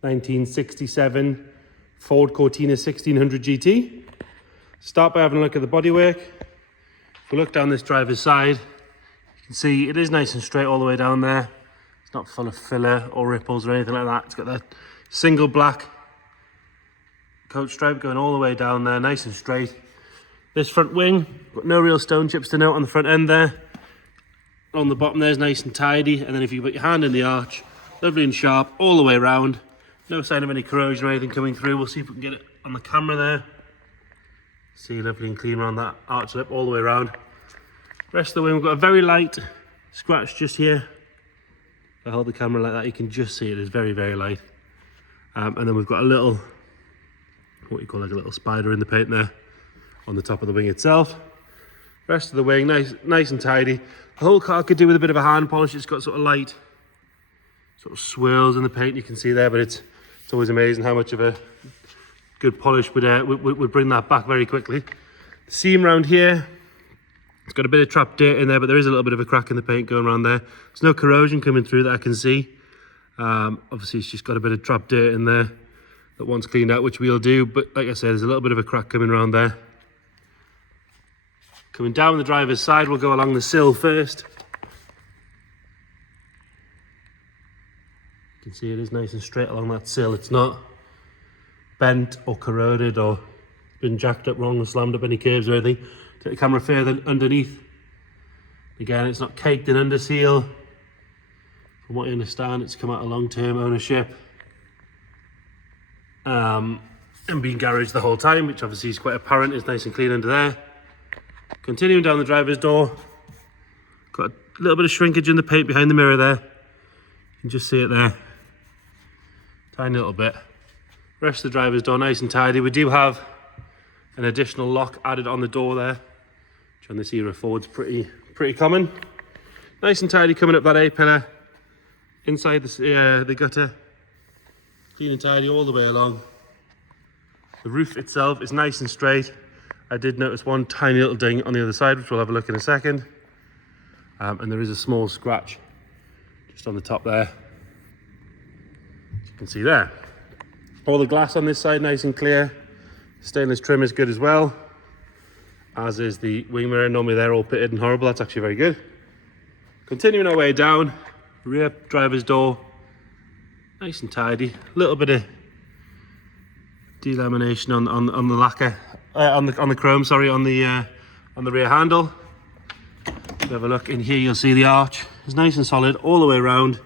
1967 Ford Cortina 1600 GT. Start by having a look at the bodywork. If we look down this driver's side, you can see it is nice and straight all the way down there. It's not full of filler or ripples or anything like that. It's got that single black coat stripe going all the way down there, nice and straight. This front wing, got no real stone chips to note on the front end there. On the bottom there's nice and tidy, and then if you put your hand in the arch, lovely and sharp all the way around. No sign of any corrosion or anything coming through. We'll see if we can get it on the camera there. See, lovely and clean around that arch lip all the way around. Rest of the wing, we've got a very light scratch just here. If I hold the camera like that, you can just see it is very, very light. And then we've got a little, what you call like a little spider in the paint there on the top of the wing itself. Rest of the wing, nice and tidy. The whole car could do with a bit of a hand polish. It's got sort of light sort of swirls in the paint, you can see there, but it's always amazing how much of a good polish would bring that back very quickly. The seam around here, it's got a bit of trapped dirt in there, but there is a little bit of a crack in the paint going around there. There's no corrosion coming through that I can see. Obviously it's just got a bit of trapped dirt in there that wants cleaned out, which we'll do, but like I said, there's a little bit of a crack coming around there. Coming down the driver's side, we'll go along the sill first. You can see it is nice and straight along that sill. It's not bent or corroded or been jacked up wrong or slammed up any curves or anything. Take the camera further underneath. Again, it's not caked in under seal. From what I understand, it's come out of long-term ownership and been garaged the whole time, which obviously is quite apparent. It's nice and clean under there. Continuing down the driver's door, got a little bit of shrinkage in the paint behind the mirror there. You can just see it there. Tiny little bit. Rest of the driver's door nice and tidy. We do have an additional lock added on the door there, which on this era Ford's pretty common. Nice and tidy coming up that A-pillar. Inside the gutter, clean and tidy all the way along. The roof itself is nice and straight. I did notice one tiny little ding on the other side, which we'll have a look in a second. And there is a small scratch just on the top there, as you can see there. All the glass on this side nice and clear. Stainless trim is good as well, as is the wing mirror. Normally they're all pitted and horrible. That's actually very good. Continuing our way down, rear driver's door, nice and tidy. A little bit of delamination on the lacquer, on the chrome. Sorry, on the rear handle. If you have a look in here, you'll see the arch is nice and solid all the way around,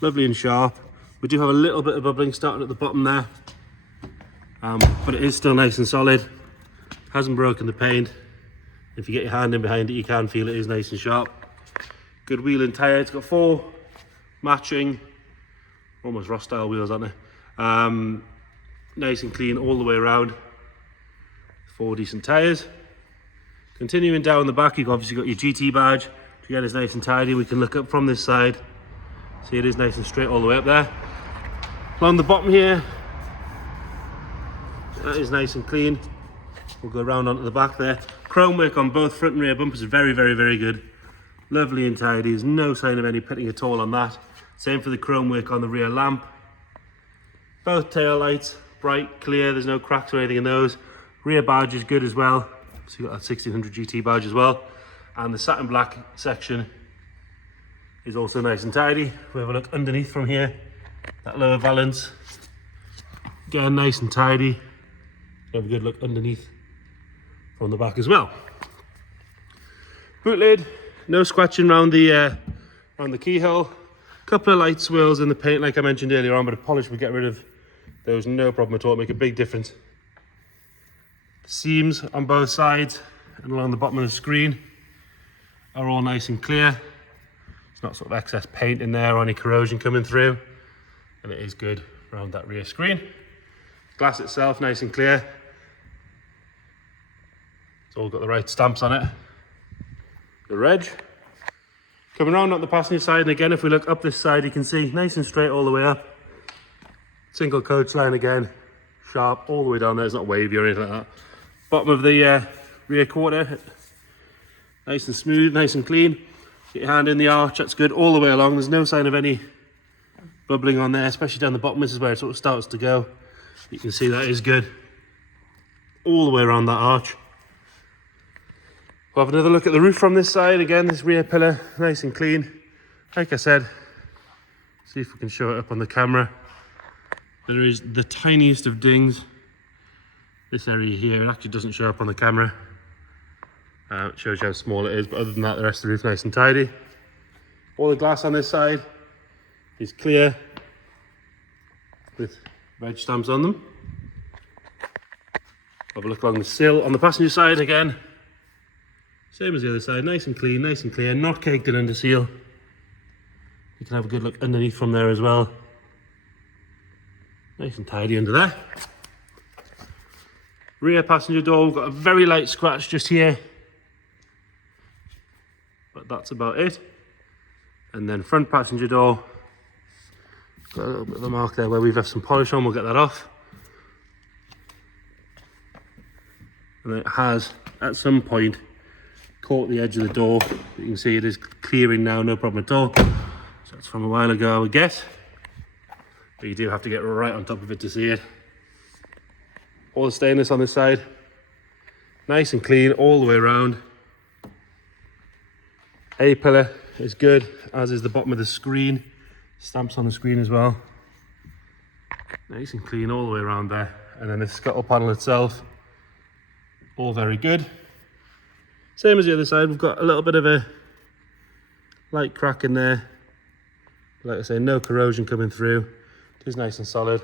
lovely and sharp. We do have a little bit of bubbling starting at the bottom there, but it is still nice and solid. Hasn't broken the paint. If you get your hand in behind it, you can feel it is nice and sharp. Good wheel and tyre. It's got 4 matching, almost Ross style wheels, aren't they? Nice and clean all the way around. 4 decent tyres. Continuing down the back, you've obviously got your GT badge. Again, it's nice and tidy. We can look up from this side. See, it is nice and straight all the way up there. Along the bottom here, that is nice and clean. We'll go around onto the back there. Chrome work on both front and rear bumpers is very, very, very good. Lovely and tidy. There's no sign of any pitting at all on that. Same for the chrome work on the rear lamp. Both tail lights, bright, clear. There's no cracks or anything in those. Rear badge is good as well. So you've got that 1600 GT badge as well. And the satin black section is also nice and tidy. If we have a look underneath from here, that lower valance, again nice and tidy. Have a good look underneath from the back as well. Boot lid, no scratching around the keyhole. Couple of light swirls in the paint like I mentioned earlier on, but a polish would get rid of those, no problem at all. Make a big difference. Seams on both sides and along the bottom of the screen are all nice and clear. There's not sort of excess paint in there or any corrosion coming through, and it is good around that rear screen. Glass itself nice and clear. It's all got the right stamps on it. The reg. Coming around on the passenger side, and again if we look up this side, you can see nice and straight all the way up. Single coach line again, sharp all the way down there. It's not wavy or anything like that. Bottom of the rear quarter, nice and smooth, nice and clean. Get your hand in the arch, that's good all the way along. There's no sign of any bubbling on there, especially down the bottom. This is where it sort of starts to go. You can see that is good. All the way around that arch. We'll have another look at the roof from this side. Again, this rear pillar, nice and clean. Like I said, see if we can show it up on the camera. There is the tiniest of dings. This area here, it actually doesn't show up on the camera. It shows you how small it is, but other than that, the rest of the roof nice and tidy. All the glass on this side is clear with reg stamps on them. Have a look along the sill on the passenger side again. Same as the other side, nice and clean, nice and clear, not caked in under seal. You can have a good look underneath from there as well. Nice and tidy under there. Rear passenger door, we've got a very light scratch just here. But that's about it. And then front passenger door, got a little bit of a mark there where we've left some polish on, we'll get that off. And it has, at some point, caught the edge of the door. You can see it is clearing now, no problem at all. So it's from a while ago, I would guess. But you do have to get right on top of it to see it. All the stainless on this side, nice and clean all the way around. A-pillar is good, as is the bottom of the screen. Stamps on the screen as well. Nice and clean all the way around there. And then the scuttle panel itself, all very good. Same as the other side, we've got a little bit of a light crack in there. Like I say, no corrosion coming through. It is nice and solid.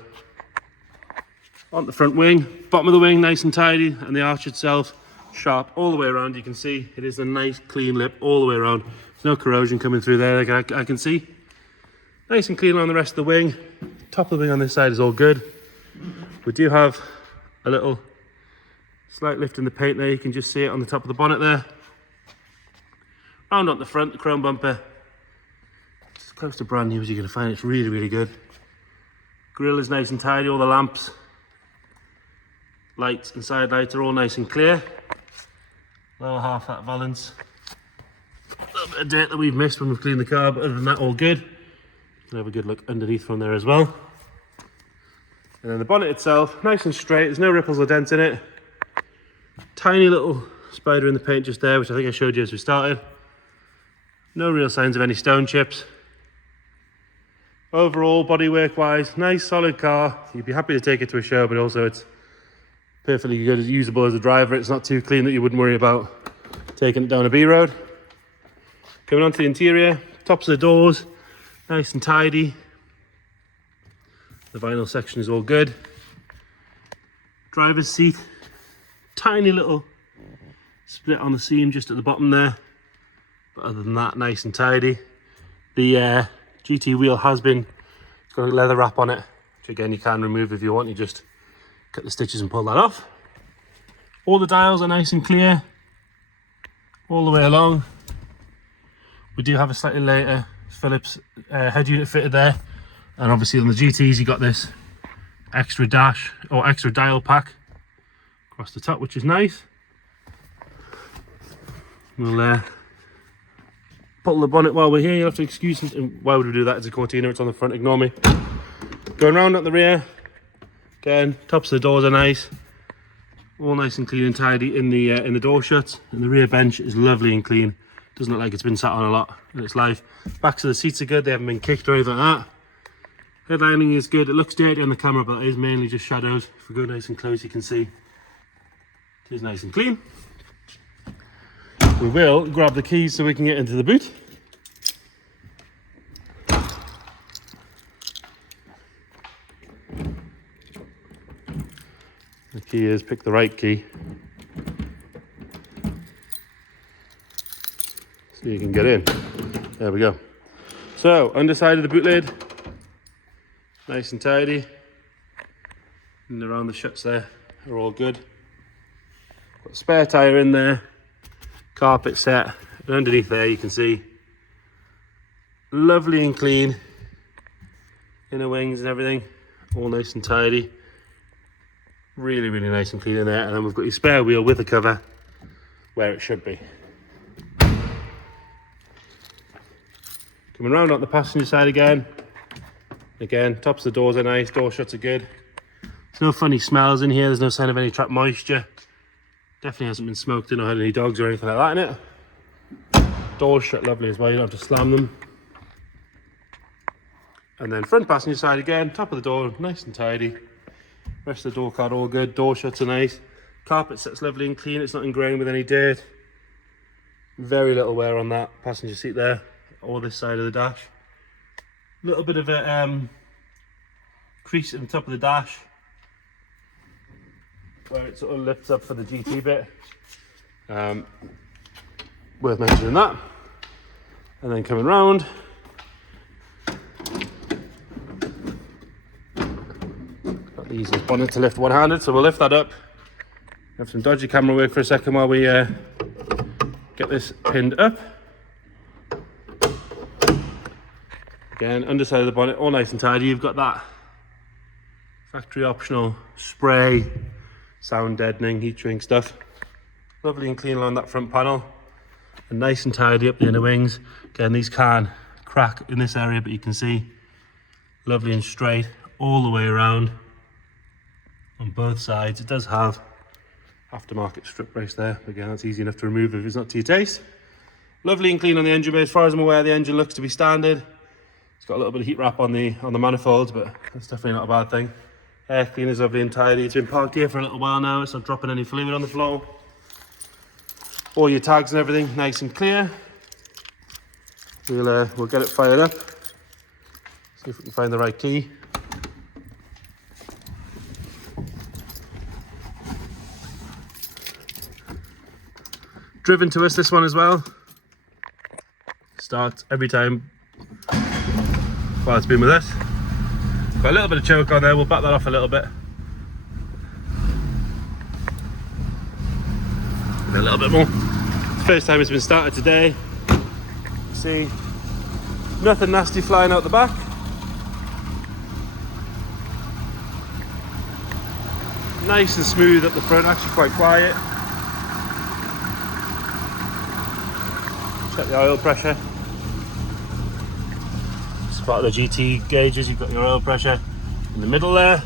On the front wing, bottom of the wing nice and tidy, and the arch itself sharp all the way around. You can see it is a nice clean lip all the way around. There's no corrosion coming through there, like I can see. Nice and clean on the rest of the wing. Top of the wing on this side is all good. We do have a little slight lift in the paint there. You can just see it on the top of the bonnet there. Round on the front, the chrome bumper. It's as close to brand new as you're going to find. It's really, really good. Grille is nice and tidy, all the lamps, lights and side lights are all nice and clear. Lower half that valance. A little bit of dirt that we've missed when we've cleaned the car, but other than that, all good. You can have a good look underneath from there as well. And then the bonnet itself, nice and straight, there's no ripples or dents in it. Tiny little spider in the paint just there, which I think I showed you as we started. No real signs of any stone chips. Overall, bodywork wise, nice solid car. You'd be happy to take it to a show, but also it's perfectly good, usable as a driver. It's not too clean that you wouldn't worry about taking it down a B road. Coming on to the interior, tops of the doors, nice and tidy. The vinyl section is all good. Driver's seat, tiny little split on the seam just at the bottom there. But other than that, nice and tidy. The GT wheel has been, it's got a leather wrap on it, which again you can remove if you want. You just cut the stitches and pull that off. All the dials are nice and clear all the way along. We do have a slightly later Phillips head unit fitted there, and obviously on the GTs you got this extra dash or extra dial pack across the top, which is nice. We'll pull the bonnet while we're here. You'll have to excuse me. Why would we do that? It's a Cortina, it's on the front, ignore me. Going round at the rear, again, tops of the doors are nice, all nice and clean and tidy in the door shuts, and the rear bench is lovely and clean. Doesn't look like it's been sat on a lot in its life. Backs of the seats are good, they haven't been kicked or anything like that. Headlining is good. It looks dirty on the camera, but it is mainly just shadows. If we go nice and close, you can see it is nice and clean. We will grab the keys so we can get into the boot. The key is pick the right key so you can get in. There we go. So underside of the boot lid, nice and tidy, and around the shuts there are all good. Got a spare tyre in there, carpet set, and underneath there you can see lovely and clean inner wings and everything, all nice and tidy. Really, really nice and clean in there. And then we've got your spare wheel with the cover where it should be. Coming round on the passenger side again, Again, tops of the doors are nice, door shuts are good. There's no funny smells in here, there's no sign of any trapped moisture. Definitely hasn't been smoked in or had any dogs or anything like that in it. Doors shut lovely as well, you don't have to slam them. And then front passenger side again, top of the door, nice and tidy. Rest of the door card all good, door shuts are nice. Carpet sits lovely and clean, it's not ingrained with any dirt. Very little wear on that passenger seat there, or this side of the dash. A little bit of a crease in the top of the dash, where it sort of lifts up for the GT bit. Worth mentioning that. And then coming round, got the easiest bonnet to lift one-handed, so we'll lift that up. Have some dodgy camera work for a second while we get this pinned up. Again, underside of the bonnet, all nice and tidy. You've got that factory optional spray, sound deadening, heat shrink stuff. Lovely and clean along that front panel. And nice and tidy up the inner wings. Again, these can crack in this area, but you can see lovely and straight all the way around on both sides. It does have aftermarket strip brace there. Again, that's easy enough to remove if it's not to your taste. Lovely and clean on the engine bay. As far as I'm aware, the engine looks to be standard. It's got a little bit of heat wrap on the manifolds, but that's definitely not a bad thing. Air cleaner's lovely and tidy. It's been parked here for a little while now. It's not dropping any fluid on the floor. All your tags and everything nice and clear. We'll get it fired up. See if we can find the right key. Driven to us, this one as well. Starts every time while it's been with us. Got a little bit of choke on there, we'll back that off a little bit. A little bit more. First time it's been started today. See, nothing nasty flying out the back. Nice and smooth at the front, actually quite quiet. Check the oil pressure. It's part of the GT gauges, you've got your oil pressure in the middle there.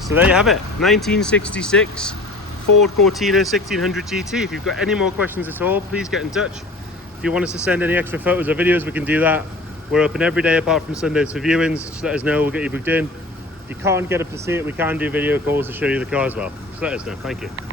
So there you have it, 1966 Ford Cortina 1600 GT. If you've got any more questions at all, please get in touch. If you want us to send any extra photos or videos, we can do that. We're open every day apart from Sundays for viewings. Just let us know, we'll get you booked in. If you can't get up to see it, we can do video calls to show you the car as well. Just let us know, thank you.